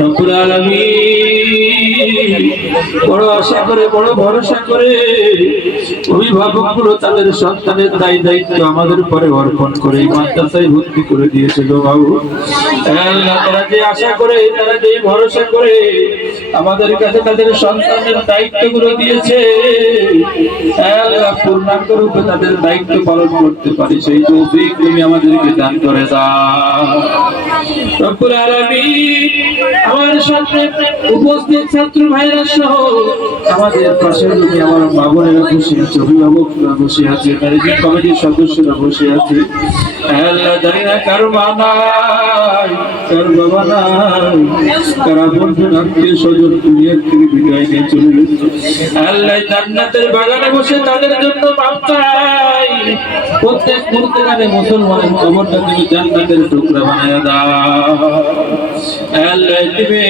রব্বুল আলামিন বড় আশা করে বড় ভরসা করে অভিভাবকগুলো তাদের সন্তানের দায়িত্ব আমাদের উপরে অর্পণ করে মাদ্রাসায় ভর্তি করে দিয়েছিল বাবু। আল্লাহ তারা যে আশা করে তারা যে ভরসা করে আমাদের কাছে তাদের সন্তানের দায়িত্বগুলো দিয়েছে আল্লাহ পূর্ণাঙ্গ রূপে তাদের দায়িত্ব পালন করতে পারি সেই তৌফিক তুমি আমাদেরকে দান করে দাও রব্বুল আলামিন। আমার সাথে উপস্থিত ছাত্র ভাইরা সহ আমাদের পাশে যদি আমার মা বোনেরা বসে আছে, অভিভাবকরা বসে আছে, ম্যানেজিং কমিটির সদস্যরা বসে আছে, আল্লাহ জানি না কারো মা নাই, কারো বাবা নাই, কারো বন্ধু আত্মীয় স্বজন দুনিয়ার থেকে বিদায় নিয়ে চলে গেছে। আল্লাহ জান্নাতের বাগানে বসে তাদের জন্য মাপ চাই। প্রত্যেক মুহূর্তে মুসলমানের কবরটা তুমি জান্নাতের টুকরা বানায় দাও। আল্লাহ তুমি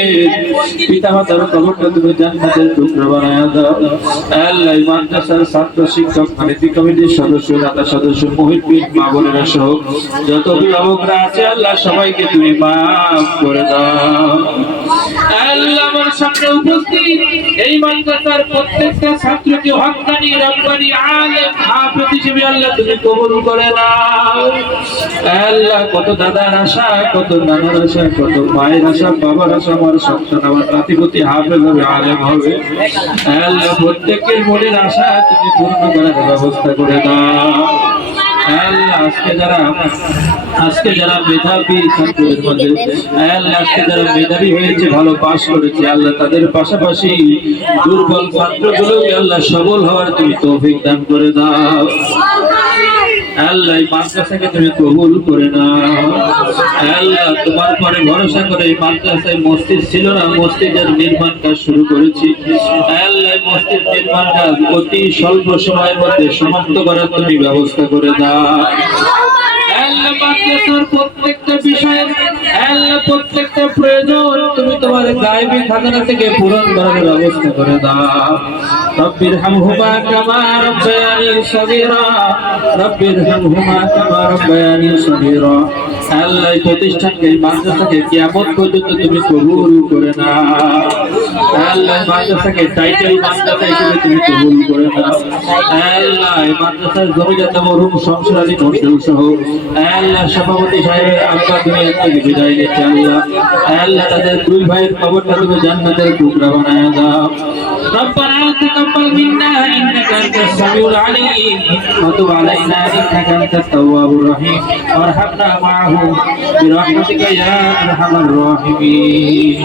পিতা মাতার কবরটা তুমি জান্নাতের টুকরা বানায় দাও। আল্লাহ মাদ্রাসার ছাত্র শিক্ষক ম্যানেজিং কমিটির সদস্য দাতা সদস্য মুহিদ্দিন মা বোনেরা সহ যত অভিভাবকরা আছে আল্লাহ সবাইকে তুমি মাফ করে দাও। আল্লাহ আমার সামনে উপস্থিত এই মাদ্রাসার প্রত্যেকটা ছাত্রকে হক্কানি রব্বানি আলেম হাফেজ হিসেবে আল্লাহ তুমি কবুল করে নাও। আল্লাহ কত দাদার আশা, কত নানার আশা, কত মায়ের আশা, বাবার আশা আমার সন্তান আমার নাতিপতি হাফেজ হবে, আলেম হবে। আল্লাহ প্রত্যেকের মনের আশা তুমি পূর্ণ করার ব্যবস্থা করে দাও। আল্লাহ আজকে যারা মেধাবী ছাত্রদের মধ্যে আল্লাহ আজকে যারা মেধাবী হয়েছে ভালো পাস করেছে আল্লাহ তাদের পাশাপাশি দুর্বল ছাত্রগুলোকে আল্লাহ সবল হওয়ার তুমি তৌফিক দান করে দাও। আল্লাহ এই মাদ্রাসাকে তুমি কবুল করে নাও। আল্লাহ তোমার পরে ভরসা করে এই মাদ্রাসায় মসজিদ ছিল না, মসজিদের নির্মাণ কাজ শুরু করেছি। আল্লাহ মসজিদ নির্মাণ কাজ অতি স্বল্প সময়ের মধ্যে সমাপ্ত করার তুমি ব্যবস্থা করে দাও। আল্লাহ মাদ্রাসার প্রত্যেকটা বিষয়ের আল্লাহ প্রত্যেকটা প্রয়োজন তুমি তোমার গায়বী খাজানা থেকে পূরণ করার ব্যবস্থা করে দাও। রব্বির হামহুমা কামা রব্বায়ানি সগীরা, রব্বির হামহুমা কামা রব্বায়ানি সগীরা। আল্লাহ প্রতিষ্ঠানকে মাদ্রাসাকে কিয়ামত পর্যন্ত তুমি কবুল করে নাও। আল্লাহ মাদ্রাসাকে টাইটেল মাদ্রাসা হিসেবে তুমি কবুল করে নাও। আল্লাহ মাদ্রাসার জমিদাতা মরহুম শমসুর আলী মন্ডল সহ আল্লাহ সভাপতি সাহেবের আব্বা দুনিয়া থেকে বিদায় নিচ্ছে। আল্লাহ তাদের দুই ভাইয়ের কবরটা তুমি জান্নাতের টুকরা বানায় দাও। ربنا تقبل منا انك انت السميع العليم وتب علينا انك انت التواب الرحيم وارحمنا معه برحمتك يا ارحم الراحمين.